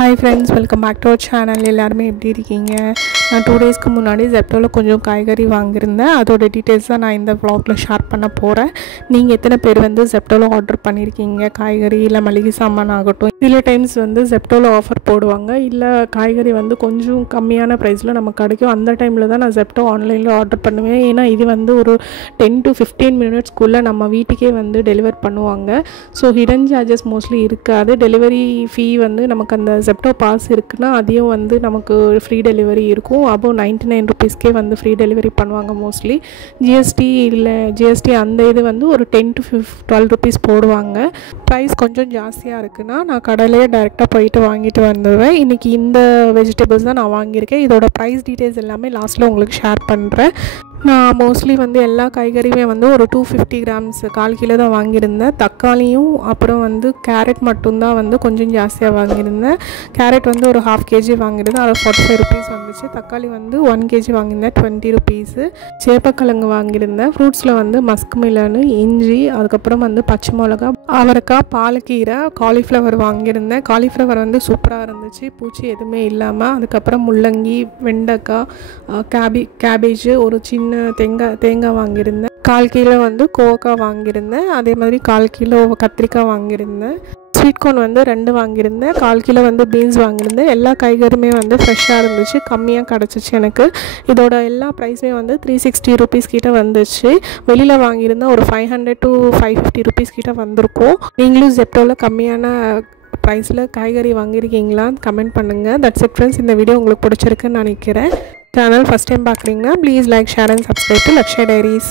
Hi friends, welcome back to our channel. எல்லாரும் எப்படி இருக்கீங்க? நான் 2 டேஸ்க்கு முன்னாடி Zeptoல கொஞ்சம் காய்கறி வாங்கியிருந்தேன். அதோட டீடைல்ஸ் தான் நான் இந்த vlogல ஷேர் பண்ண போறேன். நீங்க எத்தனை பேர் வந்து Zeptoல ஆர்டர் பண்ணிருக்கீங்க? காய்கறி இல்ல மளிகை சாமான் ஆகட்டும். சில டைம்ஸ் வந்து Zeptoல ஆஃபர் போடுவாங்க. இல்ல காய்கறி வந்து கொஞ்சம் கம்மியான பிரைஸ்ல நமக்கு கிடைக்கும். அந்த டைம்ல தான் நான் Zepto ஆன்லைன்ல ஆர்டர் பண்ணுவேன். ஏன்னா இது வந்து ஒரு 10 to 15 minutes குள்ள நம்ம வீட்டுக்கே வந்து டெலிவர் பண்ணுவாங்க. ஸோ ஹிடன் சார்ஜஸ் மோஸ்ட்லி இருக்காது. டெலிவரி ஃபீ வந்து நமக்கு அந்த Zepto பாஸ் இருக்குன்னா அதையும் வந்து நமக்கு ஃப்ரீ டெலிவரி இருக்கும். அபோவ் 99 rupeesக்கே வந்து ஃப்ரீ டெலிவரி பண்ணுவாங்க மோஸ்ட்லி. ஜிஎஸ்டி அந்த இது வந்து ஒரு 10 to 12 rupees போடுவாங்க. ப்ரைஸ் கொஞ்சம் ஜாஸ்தியாக இருக்குன்னா நான் கடையிலேயே டைரெக்டாக போயிட்டு வாங்கிட்டு வந்துடுவேன். இன்றைக்கி இந்த வெஜிடபிள்ஸ் தான் நான் வாங்கியிருக்கேன். இதோட ப்ரைஸ் டீட்டெயில்ஸ் எல்லாமே லாஸ்ட்டில் உங்களுக்கு ஷேர் பண்ணுறேன். நான் மோஸ்ட்லி வந்து எல்லா காய்கறியுமே வந்து ஒரு 250 grams 1/4 கிலோ தான் வாங்கியிருந்தேன். தக்காளியும் அப்புறம் வந்து கேரட் மட்டும்தான் வந்து கொஞ்சம் ஜாஸ்தியாக வாங்கியிருந்தேன். கேரட் வந்து ஒரு 1/2 kg வாங்கியிருந்தேன். அது 45 rupees வந்துச்சு. தக்காளி வந்து 1 kg வாங்கியிருந்தேன், 20 rupees. சேப்பக்கிழங்கு வாங்கியிருந்தேன். ஃப்ரூட்ஸில் வந்து மஸ்க் மிலனு, இஞ்சி, அதுக்கப்புறம் வந்து பச்சை மிளகா, அவரைக்காய், பாலக்கீரை, காலிஃப்ளவர் வாங்கியிருந்தேன். காலிஃப்ளவர் வந்து சூப்பராக இருந்துச்சு, பூச்சி எதுவுமே இல்லாமல். அதுக்கப்புறம் முள்ளங்கி, வெண்டைக்காய், கேபேஜ், ஒரு சின்ன தேங்காய் வாங்கியிருந்தேன். 1/4 கிலோ வந்து கோவக்காய் வாங்கியிருந்தேன். அதே மாதிரி 1/4 கிலோ கத்திரிக்காய் வாங்கியிருந்தேன். ஸ்வீட் கார்ன் வந்து 2 வாங்கியிருந்தேன். 1/4 கிலோ வந்து பீன்ஸ் வாங்கியிருந்தேன். எல்லா காய்கறியுமே வந்து ஃப்ரெஷ்ஷாக இருந்துச்சு, கம்மியாக கிடச்சிச்சு எனக்கு. இதோட எல்லா ப்ரைஸுமே வந்து 360 rupees கிட்ட வந்துச்சு. வெளியில் வாங்கியிருந்தால் ஒரு 500 to 550 rupees கிட்ட வந்திருக்கும். நீங்களும் Zeptoல கம்மியான ப்ரைஸில் காய்கறி வாங்கியிருக்கீங்களா? கமெண்ட் பண்ணுங்கள். That's it friends. இந்த வீடியோ உங்களுக்கு பிடிச்சிருக்குன்னு நினைக்கிறேன். சேனல் ஃபஸ்ட் டைம் பார்க்குறீங்கன்னா please like, share and subscribe to Lakshya diaries.